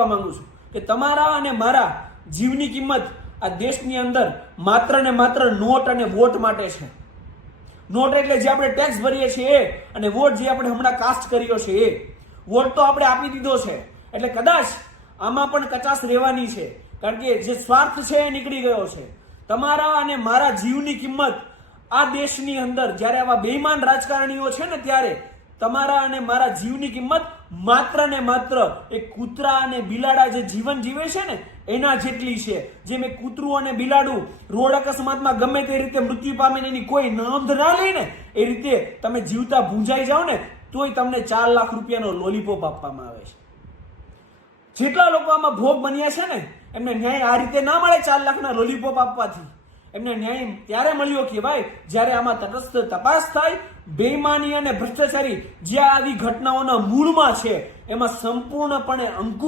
કહેવા માંગુ છું કે તમારા અને મારા જીવની કિંમત આ દેશની અંદર માત્ર ને માત્ર નોટ અને વોટ માટે છે. નોટ એટલે જે આપણે ટેક્સ ભરીએ છીએ એ, અને વોટ જે આપણે હમણાં કાસ્ટ કર્યો છે એ. વોટ તો આપણે આપી દીધો છે, એટલે કદાચ આમાં પણ કચાશ રહેવાની છે, કારણ કે જે સ્વાર્થ છે એ નીકળી ગયો છે. તમારા અને મારા જીવની કિંમત આ દેશની અંદર જ્યારે આવા બેઈમાન રાજકારણીઓ છે ને, ત્યારે તમારા અને મારા જીવની કિંમત માત્ર ને માત્ર એક કૂતરા અને બિલાડા જે જીવન જીવે છે ને એના જેટલી છે. જેમ એક કૂતરું અને બિલાડું રોડ અકસ્માતમાં ગમે તે રીતે મૃત્યુ પામીને એની કોઈ નોંધ ના લે ને, એ રીતે તમે જીવતા ભૂંજાઈ જાઓ ને તોય તમને 4 લાખ રૂપિયાનો લોલીપોપ આપવામાં આવે છે. જેટલા લોકો આમાં ભોગ બન્યા છે ને એમને ન્યાય આ રીતે ના મળે. 4 લાખના લોલીપોપ આપવાથી એમને ન્યાય ત્યારે મળ્યો કે ભાઈ જ્યારે આમાં તટસ્થ તપાસ થાય, બેઈમાની અને ભ્રષ્ટાચારી જે આવી ઘટનાઓના મૂળમાં છે એમાં સંપૂર્ણપણે અંકુશ